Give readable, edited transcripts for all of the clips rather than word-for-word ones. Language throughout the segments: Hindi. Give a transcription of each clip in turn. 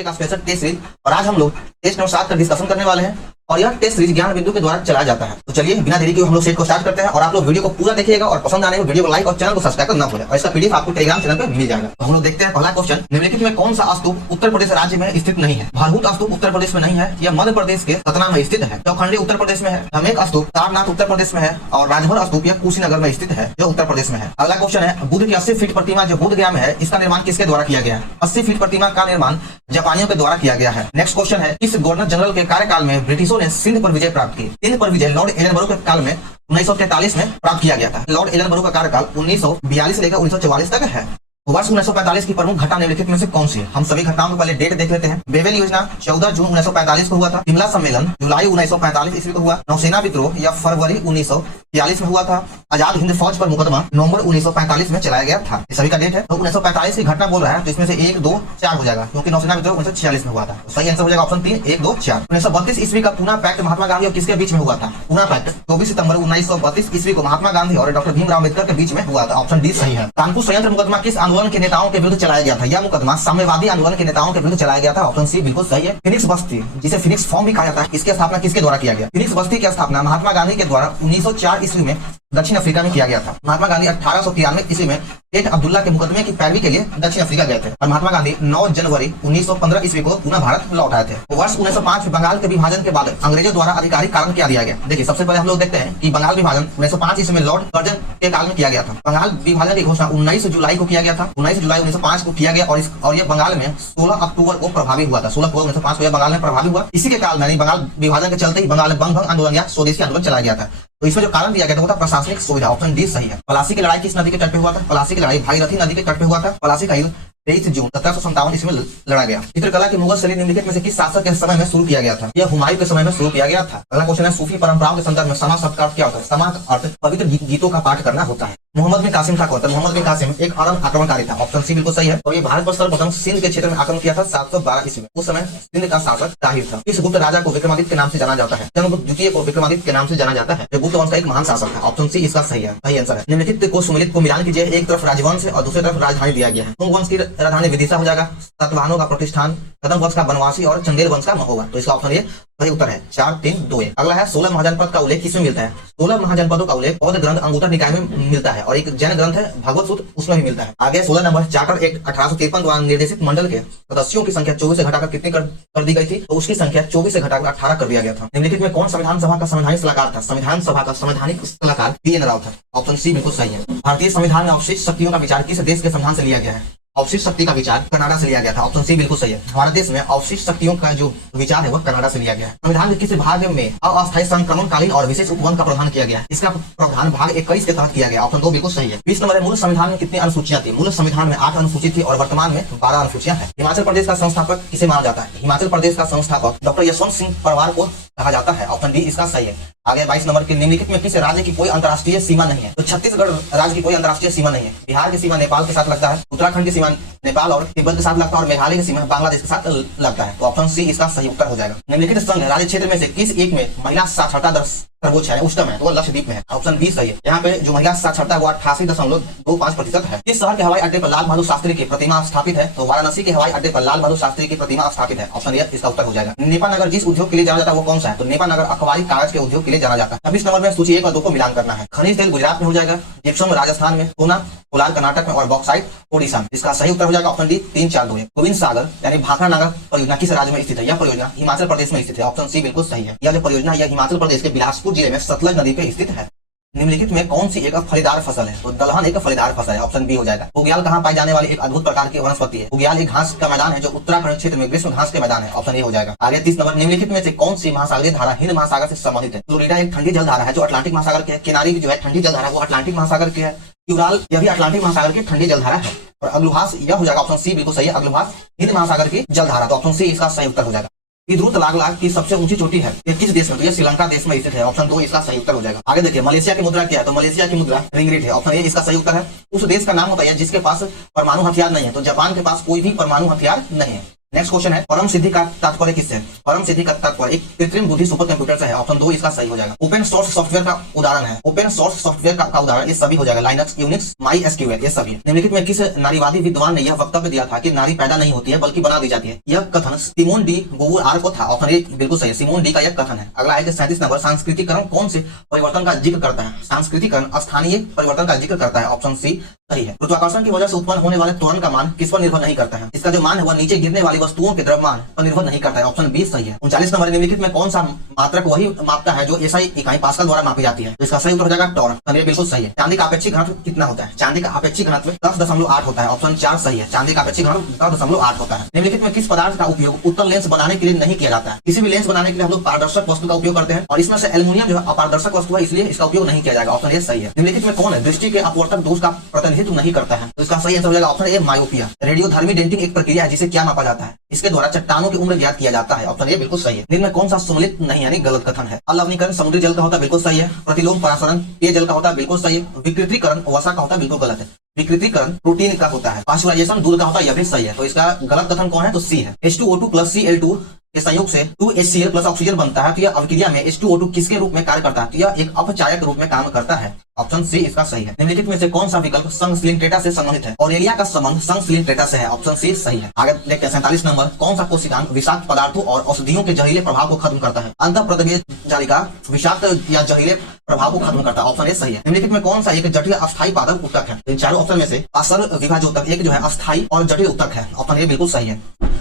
का स्पेशल टेस्ट सीरीज। और आज हम लोग टेस्ट नंबर 7 का डिस्कशन करने वाले हैं और यह टेस्ट सीरीज ज्ञान बिंदु के द्वारा चलाया जाता है। तो चलिए बिना देरी के हम लोग सेट को स्टार्ट करते हैं और आप लोग वीडियो को पूरा देखिएगा और पसंद आने को वीडियो को लाइक और चैनल को सब्सक्राइब करना भूलें। और इसका पीडीएफ आपको टेलीग्राम चैनल पर मिल जाएगा। तो हम लोग देखते हैं पहला क्वेश्चन, निम्नलिखित में कौन सा स्तूप उत्तर प्रदेश राज्य में स्थित नहीं है? भरहुत स्तूप उत्तर प्रदेश में नहीं है, यह मध्य प्रदेश के सतना में स्थित है। चौखंडी उत्तर प्रदेश में है। धमेक स्तूप सारनाथ उत्तर प्रदेश में है और राजभर स्तूप यह कुशीनगर में स्थित है जो उत्तर प्रदेश में है। अगला क्वेश्चन है, बुद्ध की 80 फीट प्रतिमा जो बोध गया में है, इसका निर्माण किसके द्वारा किया गया है? 80 फीट प्रतिमा का निर्माण जापानियों के द्वारा किया गया है। नेक्स्ट क्वेश्चन है, इस गवर्नर जनरल के कार्यकाल में ब्रिटिशों ने सिंध पर विजय प्राप्त की? सिंध पर विजय लॉर्ड एलनबरो के काल में 1943 में प्राप्त किया गया था। लॉर्ड एलनबरो का कार्यकाल 1942 से लेकर 1944 तक है। वर्ष 1945 की प्रमुख घटना निम्नलिखित में से कौन सी है? हम सभी घटनाओं को पहले डेट देख लेते हैं। बेवेल योजना 14 जून 1945 को हुआ था। शिमला सम्मेलन जुलाई 1945 ईस्वी को हुआ। नौसेना विद्रोह या फरवरी 1946 में हुआ था। आजाद हिंद फौज पर मुकदमा नवंबर 1945 में चलाया गया था। ये सभी का डेट है। तो 1945 की घटना बोल रहा है तो इसमें से 1, 2, 4 हो जाएगा क्योंकि नौसेना विद्रोह 1946 में हुआ था। तो सही आंसर हो जाएगा ऑप्शन 3, 1, 2, 4। 1932 ईस्वी का पूना पैक्ट महात्मा गांधी और किसके बीच में हुआ था? पूना पैक्ट 24 सितंबर 1932 ईस्वी को महात्मा गांधी और डॉक्टर भीमराव अम्बेडकर के बीच में हुआ था। ऑप्शन डी सही है। कानपुर संयंत्र मुकदमा किस आंदोलन के नेताओं के विरुद्ध चलाया गया था? यह मुकदमा साम्यवादी आंदोलन के नेताओं के विरुद्ध चलाया गया था। ऑप्शन सी बिल्कुल सही है। फिनिक्स बस्ती जिसे फिनिक्स फॉर्म भी कहा जाता है, इसकी स्थापना किसके द्वारा किया गया? फिनिक्स बस्ती की स्थापना महात्मा गांधी के द्वारा 1904 ईस्वी में दक्षिण अफ्रीका में किया गया था। महात्मा गांधी 1893 ईस्वी में शेख अब्दुल्ला के मुकदमे की पैरवी के लिए दक्षिण अफ्रीका गए थे और महात्मा गांधी 9 जनवरी 1915 ईस्वी को पुनः भारत लौट आए थे। तो वर्ष 1905 में बंगाल के विभाजन के बाद अंग्रेजों द्वारा आधिकारिक कारण क्या दिया गया? देखिए सबसे पहले हम लोग देखते हैं कि बंगाल विभाजन 1905 ईस्वी में लॉर्ड कर्जन के काल में किया गया था। बंगाल विभाजन की घोषणा 19 जुलाई को किया गया था। 19 जुलाई 1905 को किया गया और यह बंगाल में 16 अक्टूबर को प्रभावी हुआ था। 16 अक्टूबर 1905 को यह बंगाल में प्रभावी हुआ। इसी के काल में बंगाल विभाजन के चलते ही बंगाल में बंग भंग आंदोलन या स्वदेशी आंदोलन चलाया गया था। तो इसमें जो कारण दिया गया था वो था प्रशासनिक सुविधा। ऑप्शन डी सही है। पलासी की लड़ाई किस नदी के तट पे हुआ था? पलासी की लड़ाई भागीरथी नदी के तट पे हुआ था। पलासी का युद्ध 23 जून 1757 ईस्वी में लड़ा गया। चित्रकला की मुगल शैली निम्नलिखित में से किस शासक के समय में शुरू किया गया था? यह हुमायूं के समय में शुरू किया गया था। अगला क्वेश्चन है, सूफी परंपराओं के संदर्भ में समा शब्द का अर्थ क्या होता है? समा का अर्थ पवित्र गीतों का पाठ करना होता है। मोहम्मद बिन कासिम था कौन? मोहम्मद बिन कासिम एक अरब आक्रमणकारी था। ऑप्शन सी बिल्कुल सही है। और ये भारत पर सर्वप्रथम सिंध के क्षेत्र में आक्रमण किया था 712 ईस्वी में। उस समय सिंध का शासक ताहिर था। इस गुप्त राजा को विक्रमादित्य के नाम से जाना जाता है। चंद्रगुप्त द्वितीय को विक्रमादित्य के नाम से जाना जाता है जो गुप्त वंश का एक महान शासक था। ऑप्शन सी इसका सही है। सही आंसर है। निम्नलिखित को सुमिलित को मिलान कीजिए। एक तरफ राजवंश और दूसरी तरफ राजधानी दिया गया है। कुंभ वंश की राजधानी विदिशा हो जाएगा। सातवाहनों का प्रतिष्ठान, कदम वंश का बनवासी और चंदेल वंश का महोबा। तो इसका ऑप्शन ये सही उत्तर है। 4, 3, 2। अगला है 16 महाजनपद का उल्लेख किसमें मिलता है? 16 महाजनपदों का उल्लेख बौद्ध ग्रंथ अंगुत्तर निकाय में मिलता है और एक जैन ग्रंथ है भगवत सूत्र, उसमें भी मिलता है। आगे 16 नंबर चार्टर एक्ट 1853 द्वारा निर्देशित मंडल के सदस्यों की संख्या 24 से घटाकर कितनी कर दी गई थी? तो उसकी संख्या 24 से घटाकर 18 कर दिया गया था। निम्नलिखित में कौन संविधान सभा का संवैधानिक सलाहकार था? संविधान सभा का संवैधानिक सलाहकार पी.एन. राव था। ऑप्शन सी बिल्कुल सही है। भारतीय संविधान में अवशिष्ट शक्तियों का विचार किस देश के संविधान से लिया गया है? अवशिष्ट शक्ति का विचार कनाडा से लिया गया था। ऑप्शन सी बिल्कुल सही है। हमारे देश में अवशिष्ट शक्तियों का जो विचार है वह कनाडा से लिया गया है। संविधान के किस भाग में अस्थायी संक्रमणकालीन और विशेष उपवन का प्रावधान किया गया? इसका प्रावधान भाग 21 के तहत किया गया। ऑप्शन 2 बिल्कुल सही है। 20 नंबर है, मूल संविधान में कितनी अनुसूचियां थी? मूल संविधान में 8 अनुसूचित थी और वर्तमान में 12 अनुसूचियां हैं। हिमाचल प्रदेश का संस्थापक किसे माना जाता है? हिमाचल प्रदेश का संस्थापक डॉक्टर यशवंत सिंह परमार को कहा जाता है। ऑप्शन डी इसका सही है। आगे 22 नंबर के, निम्नलिखित में किस राज्य की कोई अंतर्राष्ट्रीय सीमा नहीं है? तो छत्तीसगढ़ राज्य की कोई अंतर्राष्ट्रीय सीमा नहीं है। बिहार की सीमा नेपाल के साथ लगता है, उत्तराखंड की सीमा नेपाल और तिब्बत के साथ लगता है और मेघालय की सीमा बांग्लादेश के साथ लगता है। तो ऑप्शन सी इसका सही उत्तर हो जाएगा। निम्नलिखित संघ राज्य क्षेत्र में से किस एक में महिला साक्षरता दर सर्वोच्च है, उच्चतम है? तो वह लक्षद्वीप में है। ऑप्शन बी सही है। यहाँ पे जो महिला साक्षरता है वो 88.25% है। किस शहर के हवाई अड्डे पर लाल बहादुर शास्त्री की प्रतिमा स्थापित है? तो वाराणसी के हवाई अड्डे पर लाल बहादुर शास्त्री की प्रतिमा स्थापित है। ऑप्शन ए इसका उत्तर हो जाएगा। नेपानगर जिस उद्योग के लिए जाना जाता है वो कौन सा है? तो नेपानगर अखबारी कागज के उद्योग के लिए जाना जाता है। 26 नंबर में सूची 1 और 2 को मिलान करना है। खनिज तेल गुजरात में हो जाएगा, जिप्सम राजस्थान में, सोना कोलार कर्नाटक में और बॉक्साइट ओडिशा में। इसका सही उत्तर हो जाएगा ऑप्शन डी 3, 4, 2। गोविंद सागर यानी भाखड़ा नागर परियोजना किस राज्य में स्थित है? यह परियोजना हिमाचल प्रदेश में स्थित है। ऑप्शन सी बिल्कुल सही है। यह जो परियोजना है हिमाचल प्रदेश के बिलासपुर जिले में सतलज नदी पे स्थित है। निम्नलिखित में कौन सी एक फलीदार फसल है? तो दलहन एक फलीदार फसल है। ऑप्शन बी हो जाएगा। बुग्याल कहाँ पाई जाने वाली एक अद्भुत प्रकार की वनस्पति है? बुग्याल एक घास का मैदान है जो उत्तराखंड क्षेत्र में ग्रीष्म घास के मैदान है। ऑप्शन ए हो जाएगा। आगे 30 नंबर, निम्नलिखित में से कौन सी महासागरीय धारा हिंद महासागर से संबंधित है? फ्लोरिडा एक ठंडी जल धारा है जो अटलांटिक महासागर के है। किनारी जो है ठंडी जल धारा वो अटलांटिक महासागर की है। यूराल यह भी अटलांटिक महासागर की ठंडी जल धारा है। और अग्लुभास यह हो जाएगा। ऑप्शन सी बिल्कुल सही है। अग्लुभास हिंद महासागर की जल धारा। तो ऑप्शन सी इसका सही उत्तर हो जाएगा। इद्रुत लागलाग की सबसे ऊंची चोटी है ये किस देश में? तो ये श्रीलंका देश में स्थित है। ऑप्शन 2 इसका सही उत्तर हो जाएगा। आगे देखिए मलेशिया की मुद्रा क्या है? तो मलेशिया की मुद्रा रिंगरेट है। ऑप्शन ए इसका सही उत्तर है। उस देश का नाम बताइए जिसके पास परमाणु हथियार नहीं है? तो जापान के पास कोई भी परमाणु हथियार नहीं है। नेक्स्ट क्वेश्चन है परम सिद्धि का तात्पर्य किससे है? परम सिद्धि का तात्पर्य एक कृत्रिम बुद्धि सुपर कंप्यूटर से है। ऑप्शन 2 इसका सही हो जाएगा। ओपन सोर्स सॉफ्टवेयर का उदाहरण है। ओपन सोर्स सॉफ्टवेयर का उदाहरण ये सभी हो जाएगा। लाइनक्स, यूनिक्स, माई एसक्यूएल, ये सभी। निम्नलिखित में किस नारीवादी विद्वान ने यह वक्तव्य दिया था कि नारी पैदा नहीं होती है बल्कि बना दी जाती है? यह कथन सिमोन डी बोवुआर को था। ऑप्शन ए बिल्कुल सही है, सिमोन डी का यह कथन है। अगला है 37 नंबर, सांस्कृतिकरण कौन से परिवर्तन का जिक्र करता है? सांस्कृतिकरण स्थानीय परिवर्तन का जिक्र करता है। ऑप्शन सी सही है। गुरुत्वाकर्षण की वजह से उत्पन्न होने वाले त्वरण का मान किस पर निर्भर नहीं करता है? इसका जो मान है वह नीचे गिरने वाली वस्तुओं के द्रव्यमान पर निर्भर नहीं करता है। ऑप्शन बी सही है। 39 नंबर, निम्नलिखित में कौन सा मात्रक वही मापता है जो एसआई इकाई पास्कल द्वारा मापी जाती है? तो इसका सही उत्तर हो जाएगा टॉर्क। ये बिल्कुल सही है। चांदी का अपेक्षिक घनत्व कितना होता है? चांदी का अपेक्षिक घनत्व 10.8 होता है। ऑप्शन 4 सही है। चांदी का अपेक्षिक घनत्व 10.8 होता है। निम्नलिखित में किस पदार्थ का उपयोग उत्तल लेंस बनाने के लिए नहीं किया जाता है? किसी भी लेंस बनाने के लिए हम लोग पारदर्शक वस्तु का उपयोग करते हैं और इसमें से एल्युमिनियम जो है अपारदर्शक वस्तु है, इसलिए इसका उपयोग नहीं किया जाएगा। ऑप्शन ए सही है। निम्नलिखित में कौन है दृष्टि के अपवर्तक दोष का प्रतिनिधित्व नहीं करता है? तो इसका सही आंसर हो जाएगा ऑप्शन ए मायोपिया। रेडियोधर्मी डेंटिंग एक प्रक्रिया है जिसे क्या मापा जाता है? इसके द्वारा चट्टानों की उम्र ज्ञात किया जाता है। ऑप्शन ए बिल्कुल सही है। निम्न में कौन सा सम्मिलित नहीं यानी गलत कथन है? अलवणीकरण समुद्री जल का होता है, बिल्कुल सही है। प्रतिलोम परासरण पेय जल का होता है, बिल्कुल सही है। विकृतीकरण वसा का होता है, बिल्कुल गलत है। विकृतीकरण प्रोटीन का होता है। पास्चुराइजेशन दूध का होता है, यह भी सही है। तो इसका गलत कथन कौन है? तो सी है। H2O2 प्लस Cl2 के संयोग से 2HCl प्लस ऑक्सीजन बनता है। तो यह अभिक्रिया में H2O2 किसके रूप में कार्य करता है? तो यह एक अपचायक रूप में काम करता है। ऑप्शन सी इसका सही है। निम्नलिखित में से कौन सा विकल्प संगस्लिंग से संबंधित है? ऑरेलिया का संबंध संगस्लिंग से है। ऑप्शन सी सही है। आगे देखते हैं 47 नंबर, कौन सा कोशिकांग विषाक्त पदार्थों और औषधियों के जहरीले प्रभाव को खत्म करता है? अंतःप्रतवीय जालिका विषाक्त या जहरीले प्रभाव को खत्म करता है। ऑप्शन ए सही है। निम्नलिखित में कौन सा एक जटिल अस्थायी पादप उत्तक है? इन चारों ऑप्शन में से असर विभाजोत्तक एक जो है अस्थायी और जटिल उत्तक है। ऑप्शन ए बिल्कुल सही है।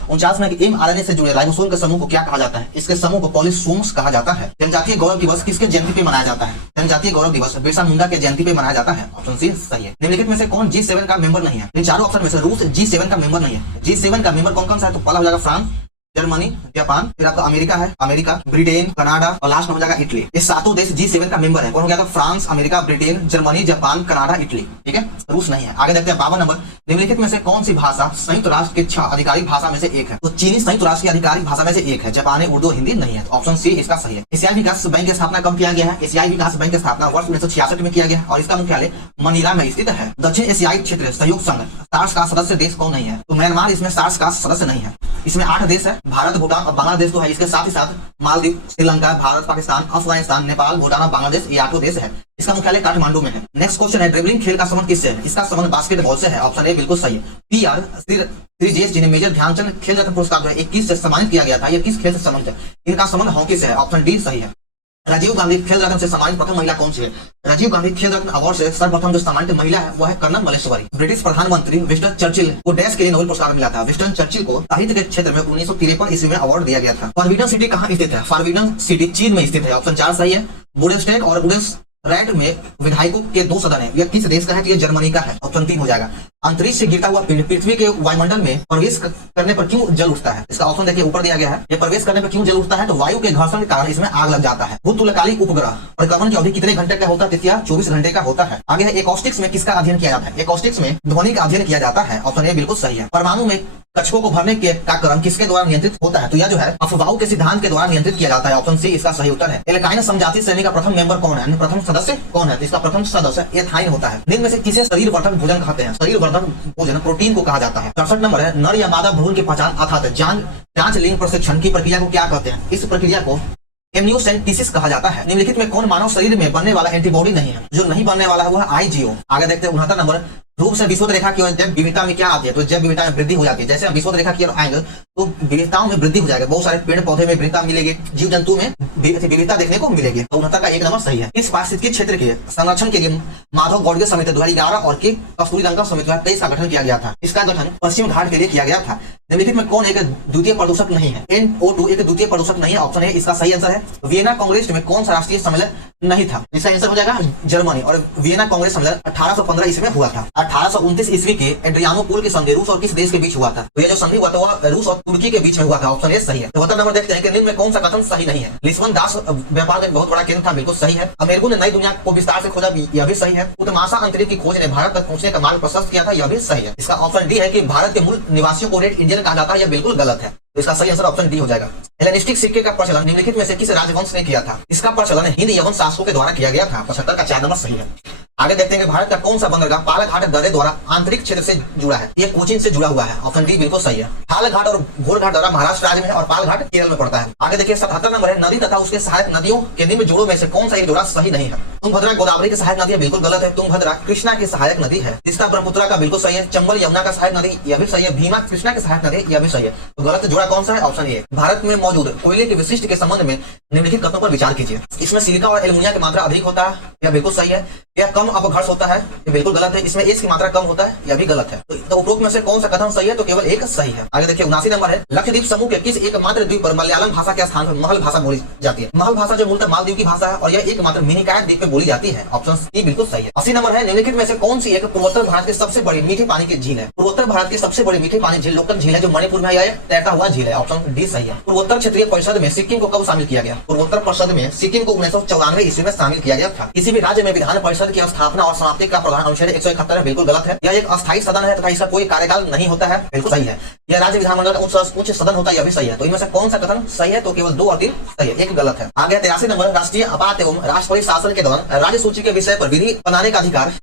49 में mRNA से जुड़े राइबोसोम के समूह को क्या कहा जाता है? इसके समूह को पॉलीसोम्स कहा जाता है। जनजातीय गौरव दिवस किसके जयंती पे मनाया जाता है? जनजातीय गौरव दिवस बिरसा मुंडा के जयंती पे मनाया जाता है। ऑप्शन सी सही है। निम्नलिखित में से कौन G7 का मेंबर नहीं है? इन चारों ऑप्शन में से रूस G7 का मेंबर नहीं है। G7 का मेंबर कौन कौन सा है? तो पहला हो जाएगा फ्रांस, जर्मनी, जापान, फिर आपका अमेरिका, ब्रिटेन, कनाडा और लास्ट में हो जाएगा इटली। ये सातों देश G7 का मेंबर है। कौन हो गया? तो France, America, Britain, Germany, Japan, Canada, Italy. ठीक है, रूस नहीं है। आगे देखते हैं 52 नंबर, निम्नलिखित में से कौन सी भाषा संयुक्त राष्ट्र की 6 आधिकारिक भाषा में से एक है? तो चीनी संयुक्त राष्ट्र की आधिकारिक भाषा में से एक है। जापानी, उर्दू, हिंदी नहीं है। तो ऑप्शन सी इसका सही है। एशियाई विकास बैंक की स्थापना कब किया गया है? एशियाई विकास बैंक की स्थापना वर्ष 1966 में किया गया और इसका मुख्यालय मनीला में स्थित है। दक्षिण एशियाई क्षेत्र सहयोग संघ सार्स का सदस्य देश कौन नहीं है? तो म्यांमार इसमें सार्स का सदस्य नहीं है। इसमें 8 देश है, भारत, भूटान और बांग्लादेश तो है। इसके साथ ही साथ मालदीव, श्रीलंका, भारत, पाकिस्तान, अफगानिस्तान, नेपाल, भूटान और बांग्लादेश, ये 8 देश है। इसका मुख्यालय काठमांडू में है। नेक्स्ट क्वेश्चन है, ड्रिबलिंग खेल का संबंध किससे है? इसका संबंध बास्केटबॉल से है। ऑप्शन ए बिल्कुल सही है। PR श्री जेस जिन्हें मेजर ध्यानचंद खेल रत्न पुरस्कार 21 से सम्मानित किया गया था, यह किस खेल से संबंधित है? इनका संबंध हॉकी से है। ऑप्शन डी सही है। राजीव गांधी खेल रत्न से सम्मानित प्रथम महिला कौन सी है? राजीव गांधी खेल रत्न अवार्ड से सर्वप्रथम जो सम्मानित महिला है वह है कर्नल मलेश्वरी। ब्रिटिश प्रधानमंत्री विंस्टन चर्चिल को डैश के लिए नोबेल पुरस्कार मिला था। विंस्टन चर्चिल को साहित्य के क्षेत्र में 1953 ईस्वी में अवार्ड दिया गया था। फॉरबिडन सिटी कहाँ स्थित है? फॉरबिडन सिटी चीन में स्थित है। ऑप्शन 4 सही है। बुडेपेस्ट और बुडेपेस्ट में विधायकों के 2 सदन है। यह किस देश का है? यह जर्मनी का है। ऑप्शन 3 हो जाएगा। अंतरिक्ष से गिरता हुआ पिंड पृथ्वी के वायुमंडल में प्रवेश करने पर क्यों जल उठता है? इसका ऑप्शन देखिए ऊपर दिया गया है। ये प्रवेश करने पर क्यों जल उठता है? तो वायु के घर्षण के कारण इसमें आग लग जाता है। भूतुलकालिक उपग्रह परिक्रमण की अवधि कितने घंटे का होता है? 24 घंटे का होता है। आगे है एकॉस्टिक्स में किसका अध्ययन किया जाता है? एकॉस्टिक्स में ध्वनि का अध्ययन किया जाता है। ऑप्शन ए बिल्कुल सही है। परमाणु में कक्षकों को भरने का क्रम किसके द्वारा नियंत्रित होता है? तो यह जो है अफवाह के सिद्धांत के द्वारा नियंत्रित किया जाता है। ऑप्शन सी इसका सही उत्तर है। एल्काइन समजातीय श्रेणी का प्रथम मेंबर कौन है? प्रथम सदस्य कौन है? तो इसका प्रथम सदस्य एथाइन होता है। निम्न में से किसे शरीर वर्धक भोजन कहते हैं? शरीर वर्धक भोजन प्रोटीन को कहा जाता है। 67 नंबर है, नर या मादा भ्रूण की पहचान अर्थात जांच लिंग प्रशिक्षण की प्रक्रिया को क्या कहते हैं? इस प्रक्रिया को एम्नियोसेंटेसिस कहा जाता है। निम्नलिखित में कौन मानव शरीर में बनने वाला एंटीबॉडी नहीं है? जो नहीं बनने वाला है वह IgO। आगे देखते हैं 69 नंबर, रूप से विषुवत रेखा की जैव विविधता में क्या आती है? तो जैव विविधता में वृद्धि हो जाती है। जैसे हम विषुवत रेखा की ओर आएंगे तो विविधताओं में वृद्धि हो जाएगा। बहुत सारे पेड़ पौधे में विविधता मिलेगी, जीव जंतु में विविधता देखने को मिलेगी। तो 69 का 1 नंबर सही है। इस पारिस्थितिकी क्षेत्र के संरक्षण के लिए माधव गौड़िया समिति 2011 और के कस्तूरी रंगन समिति 2023 का गठन किया गया था। इसका गठन पश्चिम घाट के लिए किया गया था। निम्नलिखित में कौन एक द्वितीय प्रदूषक नहीं है? NO2 एक द्वितीय प्रदूषक नहीं है। ऑप्शन ए इसका सही आंसर है। वियना कांग्रेस में कौन सा राष्ट्रीय सम्मेलन नहीं था? इसका आंसर हो जाएगा जर्मनी। और वियना कांग्रेस सम्मेलन 1815 ईस्वी में हुआ था। 1829 ईस्वी के एड्रियानोपोल की संधि रूस और किस देश के बीच हुआ था? तो यह जो संधि हुआ था वह रूस और तुर्की के बीच में हुआ था। ऑप्शन ए सही है। 74 नंबर देखते हैं कि निम्न में कौन सा कथन सही नहीं है? लिस्बन दास व्यापार का एक बहुत बड़ा केंद्र था। बिल्कुल सही है। अमेरिका ने नई दुनिया को विस्तार से खोजा, यह भी सही है। उत्तमाशा अंतरिक्ष की खोज ने भारत तक पहुंचने का मार्ग प्रशस्त किया था, यह भी सही है। इसका ऑप्शन डी है कि भारत के मूल निवासियों को रेड इंडियन कहा जाता है, यह बिल्कुल गलत है। तो इसका सही आंसर ऑप्शन डी हो जाएगा। हेलेनिस्टिक सिक्के का प्रचलन निम्नलिखित में से किस राजवंश ने किया था? इसका प्रचलन हिंद यवन शासकों के द्वारा किया गया था। 75 का 4 नंबर सही है। आगे देखते हैं कि भारत का कौन सा बंदरगाह पालाघाट दर्रे द्वारा आंतरिक क्षेत्र से जुड़ा है। ये कोचीन से जुड़ा हुआ है। ऑप्शन डी बिल्कुल सही है। पालाघाट और घोड़घाट दर्रा महाराष्ट्र राज्य में है और पालघाट केरल में पड़ता है। आगे देखिए 77 नंबर है, नदी तथा उसके सहायक नदियों के निम्न जोड़ों में से कौन सा एक जोड़ा सही नहीं है। तुंगभद्रा गोदावरी की सहायक नदी है, बिल्कुल गलत है। तुंगभद्रा कृष्णा की सहायक नदी है। तीस्ता ब्रह्मपुत्रा का बिल्कुल सही है। चंबल यमुना का सहायक नदी, यह भी सही है। भीमा कृष्णा की सहायक नदी, यह भी सही है। तो गलत जोड़ा कौन सा है? Option A. भारत में मौजूद कोयले के विशिष्ट के संबंध में निम्नलिखित कथनों पर विचार कीजिए। इसमें सिलिका और एल्युमिनियम की मात्रा अधिक होता है, यह बिल्कुल सही है। यह कम अपघर्ष होता है, ये बिल्कुल गलत है। इसमें एच की मात्रा कम होता है, यह भी गलत है। तो उपरोक्त में से कौन सा कथन सही है? तो केवल एक सही है। आगे देखिए 79 नंबर है, लक्षद्वीप समूह के किस एकमात्र द्वीप पर मलयालम भाषा के स्थान पर महल भाषा बोली जाती है? महल भाषा जो मूलतः मालदीव की भाषा है और यह एकमात्र मिनीकॉय द्वीप पे बोली जाती है। ऑप्शन सी बिल्कुल सही है। 80 नंबर है, निम्नलिखित में से कौन सी एक पूर्वोत्तर भारत की सबसे बड़ी मीठे पानी की झील है? पूर्वोत्तर भारत की सबसे बड़ी मीठे पानी झील लोकटक झील है, जो मणिपुर में है, तैरता हुआ झील है। ऑप्शन डी सही है। पूर्वोत्तर क्षेत्रीय परिषद में सिक्किम को कब शामिल किया गया? पूर्वोत्तर परिषद में सिक्किम को 1994 ईस्वी में शामिल किया गया था। किसी भी राज्य में विधान परिषद की स्थापना और समाप्ति का प्रावधान अनुच्छेद 171 है, बिल्कुल गलत है। यह एक अस्थायी सदन है तथा इसका कोई कार्यकाल नहीं होता है, बिल्कुल सही है। यह राज्य विधानमंडल का उच्च सदन होता है, यह भी सही है। तो इनमें से कौन सा कथन सही है? तो केवल 2 और 3 सही है, एक गलत है। आगे 83 नंबर, राष्ट्रीय आपात एवं राष्ट्रपति शासन के दौरान राज्य सूची के विषय पर विधि बनाने का अधिकार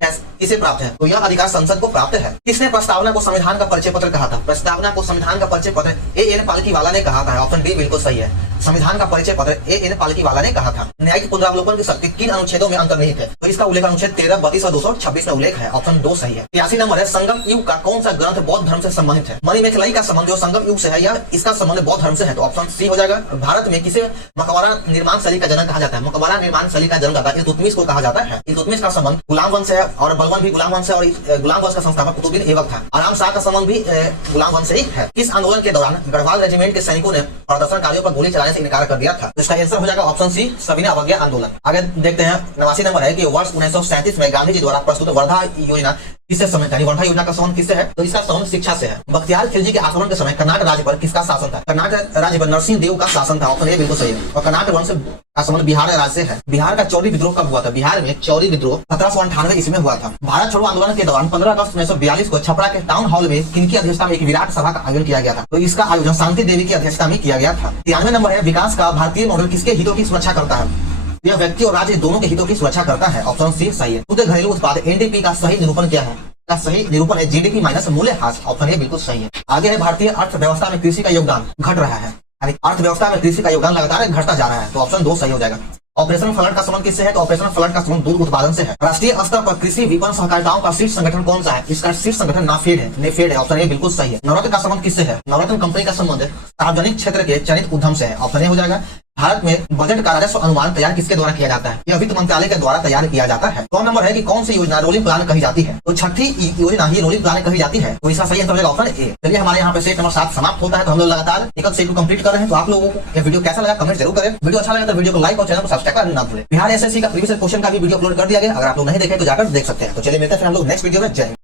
किसे प्राप्त है? तो यह अधिकार संसद को प्राप्त है। किसने प्रस्तावना को संविधान का परिचय पत्र कहा था? प्रस्तावना को संविधान का परिचय पत्र A.N. पालकीवाला ने कहा था। ऑप्शन बी बिल्कुल सही है। संविधान का परिचय पत्र A.N. पालकीवाला ने कहा था। न्यायिक पुनरावलोकन की शक्ति किन अनुच्छेदों में अंतर्निहित है? तो इसका उल्लेख अनुच्छेद 13, 32 और 226 में उल्लेख है। ऑप्शन 2 सही है। 83 नंबर है, संगम युग का कौन सा ग्रंथ बौद्ध धर्म से संबंधित है? मणिमेखलाई का संबंध जो संगम युग से है, यह इसका संबंध बौद्ध धर्म से है। तो ऑप्शन सी हो जाएगा। भारत में किसे मकबरा निर्माण शैली का जनक कहा जाता है? मकबरा निर्माण शैली का जन्मदाता इल्तुतमिश को कहा जाता है। इल्तुतमिश का संबंध गुलाम वंश है और बलबन भी गुलाम वंश है और गुलाम वंश का संस्थापक कुतुबुद्दीन ऐबक था। आराम शाह का संबंध भी गुलाम वंश से ही है। किस आंदोलन के दौरान गढ़वाल रेजिमेंट के सैनिकों ने प्रदर्शनकारियों पर गोली चलाने से इनकार कर दिया था? तो इसका आंसर हो जाएगा ऑप्शन सी, सविनय अवज्ञा आंदोलन। आगे देखते हैं 89 नंबर है कि वर्ष 1937 में गांधी जी द्वारा प्रस्तुत वर्धा योजना किससे संबंधित है? वर्धा योजना का संबंध किससे है? तो इसका संबंध शिक्षा से है। बख्तियार खिलजी के आक्रमण के समय कर्नाटक राज्य पर किसका शासन था? कर्नाटक राज्य पर नरसिंह देव का शासन था। ऑप्शन ए बिल्कुल सही है। और कर्नाटक वंश का संबंध बिहार राज्य से है। बिहार का चौरी विद्रोह कब हुआ था? बिहार में चौरी विद्रोह 1798 ईस्वी में हुआ था। भारत छोड़ो आंदोलन के दौरान 15 अगस्त 1942 को छपरा के टाउन हॉल में किनकी अध्यक्षता में एक विराट सभा का आयोजन किया गया था? तो इसका आयोजन शांति देवी की अध्यक्षता में किया गया था। 93 नंबर है, विकास का भारतीय मॉडल किसके हितों की सुरक्षा करता है? यह व्यक्ति और राज्य दोनों के हितों की सुरक्षा करता है। ऑप्शन सी सही है। शुद्ध घरेलू उत्पाद NDP का सही निरूपण क्या है? का सही निरूपण है GDP माइनस मूल्यह्रास। ऑप्शन ए बिल्कुल सही है। आगे है, भारतीय अर्थव्यवस्था में कृषि का योगदान घट रहा है, यानी अर्थव्यवस्था में कृषि का योगदान लगातार घटता जा रहा है। तो ऑप्शन 2 सही हो जाएगा। ऑपरेशन फ्लड का संबंध किससे है? तो ऑपरेशन फ्लड का संबंध दूध उत्पादन से है। राष्ट्रीय स्तर पर कृषि विपणन सहकारिताओं का शीर्ष संगठन कौन सा है? इसका शीर्ष संगठन नाफेड है। नेफेड है। ऑप्शन ए बिल्कुल सही है। नवरत्न का संबंध किससे है? नवरत्न कंपनी का संबंध सार्वजनिक क्षेत्र के चयनित उद्यम से है। ऑप्शन ए हो जाएगा। भारत में बजट का राजस्व अनुमान तैयार किसके द्वारा किया जाता है? यह वित्त मंत्रालय के द्वारा तैयार किया जाता है। 100 नंबर है कि कौन सी योजना रोलिंग प्लान कही जाती है? तो छठी योजना ही रोलिंग प्लान कही जाती है। तो इसका सही आंसर हो जाएगा ऑप्शन ए। चलिए, हमारे यहाँ पे सेट नंबर 7 समाप्त होता है। तो हम लोग लगातार एक सेट को कंप्लीट कर रहे हैं। तो आप लोगों को यह वीडियो कैसा लगा कमेंट जरूर करें। वीडियो अच्छा लगा तो वीडियो को लाइक और चैनल को सब्सक्राइब करना ना भूलें। बिहार SSC का प्रीवियस क्वेश्चन का भी वीडियो अपलोड कर दिया गया, अगर आप लोग नहीं देखे तो जाकर देख सकते हैं। तो चलिए मिलते हैं फिर हम लोग नेक्स्ट वीडियो में। जय हिंद।